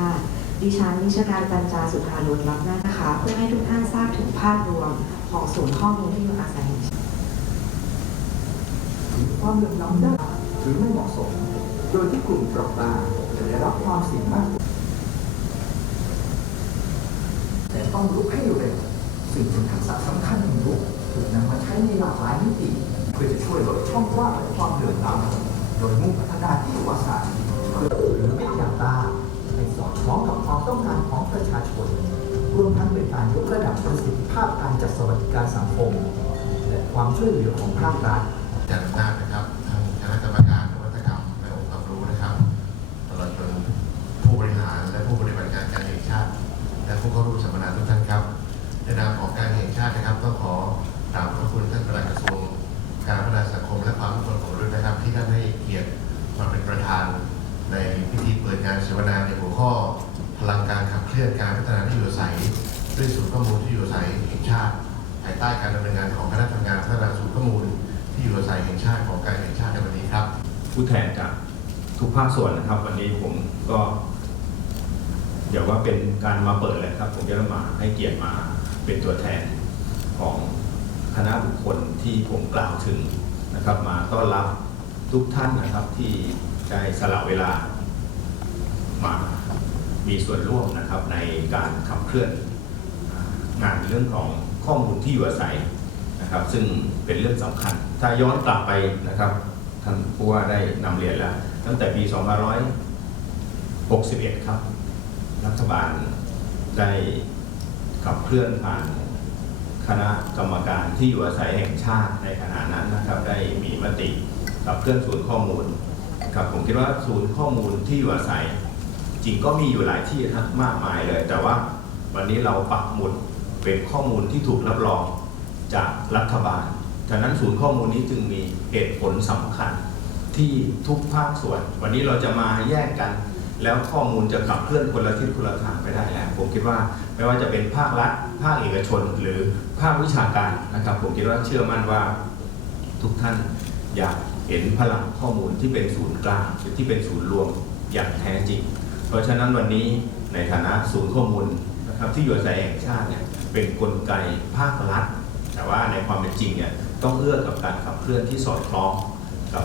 ชาติดิฉันนิชการปัญจาสุธารุณรับหน้านะคะ เพื่อให้ทุกท่านทราบถึงภาพรวมของศูนย์ข้อมูลที่อยู่อาศัยแห่ความเหลื่อมล้ำด้านหรือไม่เหมาะสม โดยที่กลุ่มเปราะบางจะได้รับความเสี่ยงมาก แต่ต้องลุกให้เร็วสิ่งเป็นทักษะสำคัญของลุกถูกนำมาใช้ในหลากหลายมิติ เพื่อจะช่วยลดช่องว่างและความเหลื่อมล้ำโดยมุ่งพัฒนาที่อยู่อาศัย ช่วยเหลือของภาครัฐจัดอำนานะครับทางคณะกรรมการนวัตกรรมและองค์ความรู้นะครับ ตลอดจนผู้บริหารและผู้ปฏิบัติการการแห่งชาติ และผู้เข้าร่วมสัมมนาทุกท่านครับในนามของการแห่งชาตินะครับต้องขอกราบขอบคุณท่านปลัดกระทรวงการพัฒนาสังคมและความมั่นคงของมนุษย์นะครับ ที่ท่านให้เกียรติมาเป็นประธาน ในพิธีเปิดงานเสวนาในหัวข้อ พลังการขับเคลื่อนการพัฒนาที่อยู่อาศัยด้วยศูนย์ข้อมูลที่อยู่อาศัยแห่งชาติายใต้การดำเนินงานของคณะทำงานพัฒนาศูนย์ข้อมูล ที่อยู่อาศัยแห่งชาติของการแห่งชาติในวันนี้ครับ ผู้แทนจากทุกภาคส่วนนะครับ วันนี้ผมก็ เดี๋ยวว่าเป็นการมาเปิดเลยครับ ผมจะมาให้เกียรติมาเป็นตัวแทนของคณะบุคคลที่ผมกล่าวถึงนะครับ มาต้อนรับทุกท่านนะครับที่ได้สละเวลามามีส่วนร่วมนะครับในการขับเคลื่อนงานเรื่องของ ข้อมูลที่อยู่อาศัยนะครับซึ่งเป็นเรื่องสำคัญ ถ้าย้อนกลับไปนะครับท่านผู้ว่าได้นำเรียนแล้ว ตั้งแต่ปี 2561 ครับ รัฐบาลได้ขับเคลื่อนผ่านคณะกรรมการที่อยู่อาศัยแห่งชาติในขณะนั้นนะครับ ได้มีมติขับเคลื่อนศูนย์ข้อมูลครับผมคิดว่าศูนย์ข้อมูลที่อยู่อาศัย จริงก็มีอยู่หลายที่มากมายเลย แต่ว่าวันนี้เราปักหมุด เป็นข้อมูลที่ถูกรับรองจากรัฐบาลฉะนั้นศูนย์ข้อมูลนี้จึงมีเหตุผลสำคัญที่ทุกภาคส่วน วันนี้เราจะมาแยกกัน แล้วข้อมูลจะขับเคลื่อนคนละทิศคนละทางไปได้แล้วผมคิดว่าไม่ว่าจะเป็นภาครัฐ ภาคเอกชน หรือภาควิชาการนะครับ ผมคิดว่าเชื่อมั่นว่าทุกท่านอยากเห็นพลังข้อมูลที่เป็นศูนย์กลางหรือที่เป็นศูนย์รวมอย่างแท้จริง เพราะฉะนั้นวันนี้ในฐานะศูนย์ข้อมูลนะครับที่อยู่อาศัยแห่งชาติเนี่ย เป็นกลไกภาครัฐ แต่ว่าในความเป็นจริงเนี่ยต้องเอื้อกับการขับเคลื่อนที่สอดคล้องกับ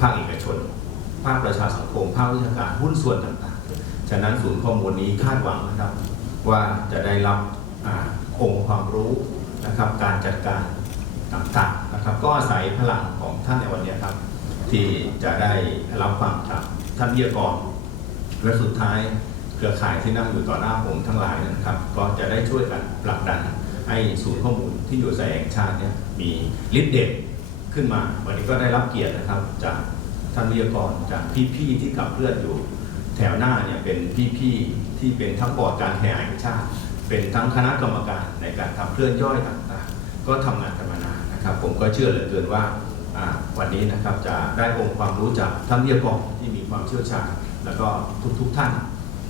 ภาคเอกชน ภาคประชาสังคม ภาควิชาการหุ้นส่วนต่างๆ ฉะนั้นศูนย์ข้อมูลนี้คาดหวังนะครับว่าจะได้รับอองค์ความรู้นะครับการจัดการต่างๆนะครับ ก็อาศัยพลังของท่านในวันนี้ครับ ที่จะได้รับฟังจากท่านวิทยกรและสุดท้าย เครือข่ายที่นั่งอยู่ต่อหน้าผมทั้งหลายนะครับ ก็จะได้ช่วยกันผลักดันให้ศูนย์ข้อมูลที่อยู่อาศัยแห่งชาติเนี่ยมีฤทธิ์เดชขึ้นมา วันนี้ก็ได้รับเกียรตินะครับจากท่านวิทยากรจากพี่ๆที่ขับเคลื่อนอยู่ แถวหน้าเนี่ยเป็นพี่ๆที่เป็นทั้งบอร์ดการแข่งแห่งชาติ เป็นทั้งคณะกรรมการในการขับเคลื่อนย่อยต่างๆ ก็ทำงานกันมานานนะครับ ผมก็เชื่อเหลือเกินว่าวันนี้นะครับจะได้องค์ความรู้จากท่านวิทยากรที่มีความเชี่ยวชาญแล้วก็ทุกๆท่าน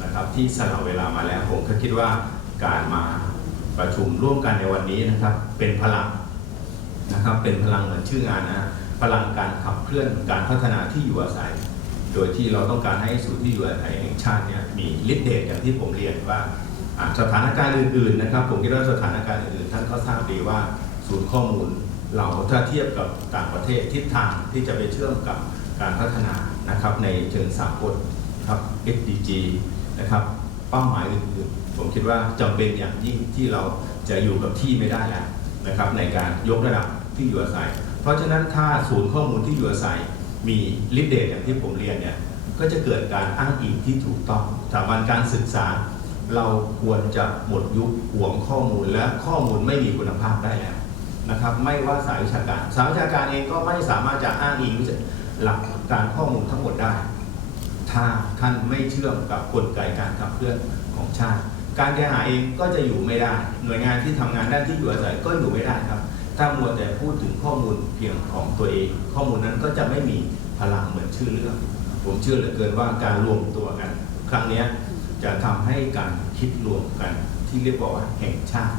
นะครับที่สละเวลามาแล้วผมก็คิดว่าการมาประชุมร่วมกันในวันนี้นะครับ เป็นพลังนะครับเป็นพลังเหมือนชื่องานนะพลังการขับเคลื่อนการพัฒนาที่อยู่อาศัย โดยที่เราต้องการให้ศูนย์ที่อยู่อาศัยแห่งชาติเนี่ยมีฤทธิ์เดชอย่างที่ผมเรียนว่าอ่าสถานการณ์อื่นๆนะครับ ผมคิดว่าสถานการณ์อื่นๆท่านก็ทราบดีว่าศูนย์ข้อมูลเราถ้าเทียบกับต่างประเทศทิศทางที่จะไปเชื่อมกับการพัฒนานะครับในเชิงสากลครับ SDG นะครับ เป้าหมายอื่นๆผมคิดว่าจำเป็นอย่างยิ่งที่เราจะอยู่กับที่ไม่ได้แล้วนะครับในการยกระดับที่อยู่อาศัย เพราะฉะนั้นถ้าศูนย์ข้อมูลที่อยู่อาศัยมีลิเดตอย่างที่ผมเรียนเนี่ยก็จะเกิดการอ้างอิงที่ถูกต้องสถาบันการศึกษา เราควรจะหมดยุคห่วงข้อมูลและข้อมูลไม่มีคุณภาพได้แล้วนะครับ ไม่ว่าสายวิชาการ สายวิชาการเองก็ไม่สามารถจะอ้างอิงหลักการข้อมูลทั้งหมดได้ ถ้าท่านไม่เชื่อมกับกลไกการขับเคลื่อนของชาติ การแก้หาเองก็จะอยู่ไม่ได้ หน่วยงานที่ทำงานด้านที่อยู่อาศัยก็อยู่ไม่ได้ครับ ถ้ามัวแต่พูดถึงข้อมูลเพียงของตัวเอง ข้อมูลนั้นก็จะไม่มีพลังเหมือนชื่อเรื่อง ผมเชื่อเหลือเกินว่าการรวมตัวกัน ครั้งนี้จะทำให้การคิดรวมกันที่เรียกว่าแห่งชาติ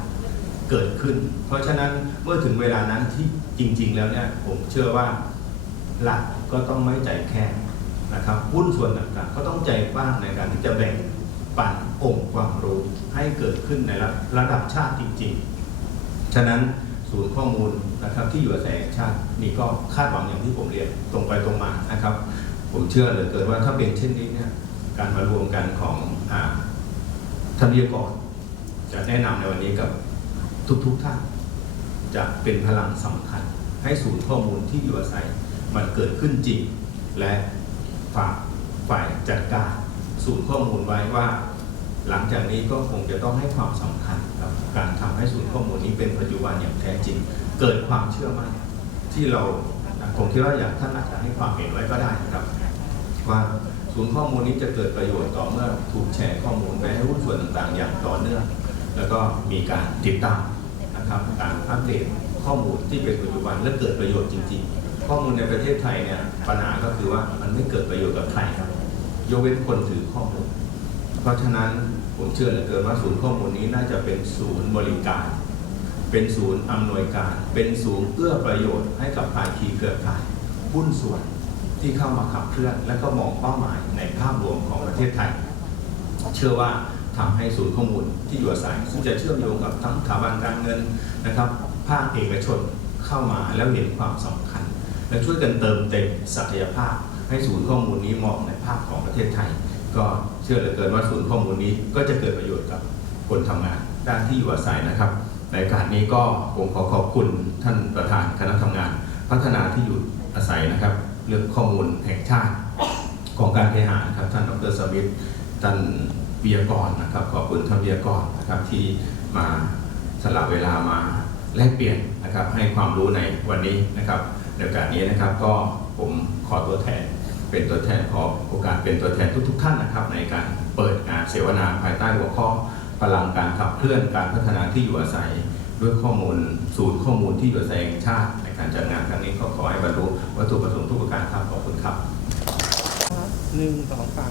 เกิดขึ้น เพราะฉะนั้นเมื่อถึงเวลานั้นที่จริง ๆ แล้วเนี่ยผมเชื่อว่าหลักก็ต้องไม่ใจแคบ นะครับหุ้นส่วนต่างๆ ก็ต้องใจกว้างในการที่จะแบ่งปั่นองค์ความรู้ให้เกิดขึ้นในระระดับชาติจริงๆ ฉะนั้นศูนย์ข้อมูลนะครับที่อยู่อาศัยชาตินี่ก็คาดหวังอย่างที่ผมเรียนตรงไปตรงมานะครับ ผมเชื่อเหลือเกินว่าถ้าเป็นเช่นนี้เนี่ยการมารวมกันของอท่านวิทยากรจะแนะนำในวันนี้กับทุกๆท่านจะเป็นพลังสำคัญ ให้ศูนย์ข้อมูลที่อยู่อาศัยมันเกิดขึ้นจริง และ ฝากฝ่ายจัดการศูนย์ข้อมูลไว้ว่า หลังจากนี้ก็คงจะต้องให้ความสำคัญกับการทำให้ศูนย์ข้อมูลนี้เป็นปัจจุบันอย่างแท้จริง เกิดความเชื่อมั่นที่เราผมคิดว่าอยางท่านอาจจะให้ความเห็นไว้ก็ได้นะครับ ว่าศูนย์ข้อมูลนี้จะเกิดประโยชน์ต่อเมื่อถูกแชร์ข้อมูลไปให้หุ้นส่วนต่างๆ อย่างต่อเนื่อง แล้วก็มีการติดตามนะครับการอัปเดตข้อมูลที่เป็นปัจจุบันและเกิดประโยชน์จริง ๆ ข้อมูลในประเทศไทยเนี่ยปัญหาก็คือว่ามันไม่เกิดประโยชน์กับใครครับ ยกเว้นคนถือข้อมูล เพราะฉะนั้นผมเชื่อเหลือเกินว่าศูนย์ข้อมูลนี้น่าจะเป็นศูนย์บริการ เป็นศูนย์อำนวยการ เป็นศูนย์เอื้อประโยชน์ให้กับภาคีเครือข่ายหุ้นส่วนที่เข้ามาขับเคลื่อน และก็มองเป้าหมายในภาพรวมของประเทศไทย เชื่อว่าทำให้ศูนย์ข้อมูลที่อยู่อาศัยซึ่งจะเชื่อมโยงกับทั้งสถาบันการเงินนะครับ ภาคเอกชนเข้ามาแล้วเห็นความสำคัญ และช่วยกันเติมเต็มศักยภาพ ให้ศูนย์ข้อมูลนี้มองในภาพของประเทศไทย ก็เชื่อเหลือเกินว่าศูนย์ข้อมูลนี้ก็จะเกิดประโยชน์กับคนทำงานด้านที่อยู่อาศัยนะครับ ในการนี้ก็ผมขอขอบคุณท่านประธานคณะทำงาน พัฒนาที่อยู่อาศัยนะครับ เรื่องข้อมูลแห่งชาติของการเคหะนะครับท่านดรสวิทท่านวิทยากรนะครับขอบคุณท่านวิทยากรนะครับที่มาสละเวลามาแลกเปลี่ยนนะครับให้ความรู้ในวันนี้นะครับ ในโอกาสนี้นะครับก็ผมขอตัวแทนเป็นตัวแทนขอโอกาสเป็นตัวแทนทุก ๆ ท่านนะครับ ในการเปิดงานเสวนาภายใต้หัวข้อพลังการขับเคลื่อนการพัฒนาที่อยู่อาศัย ด้วยข้อมูลศูนย์ข้อมูลที่อยู่อาศัยแห่งชาติ ในการจัดงานครั้งนี้ก็ขอให้บรรลุวัตถุประสงค์ทุกประการครับขอบคุณครับหนึ่งสองสาม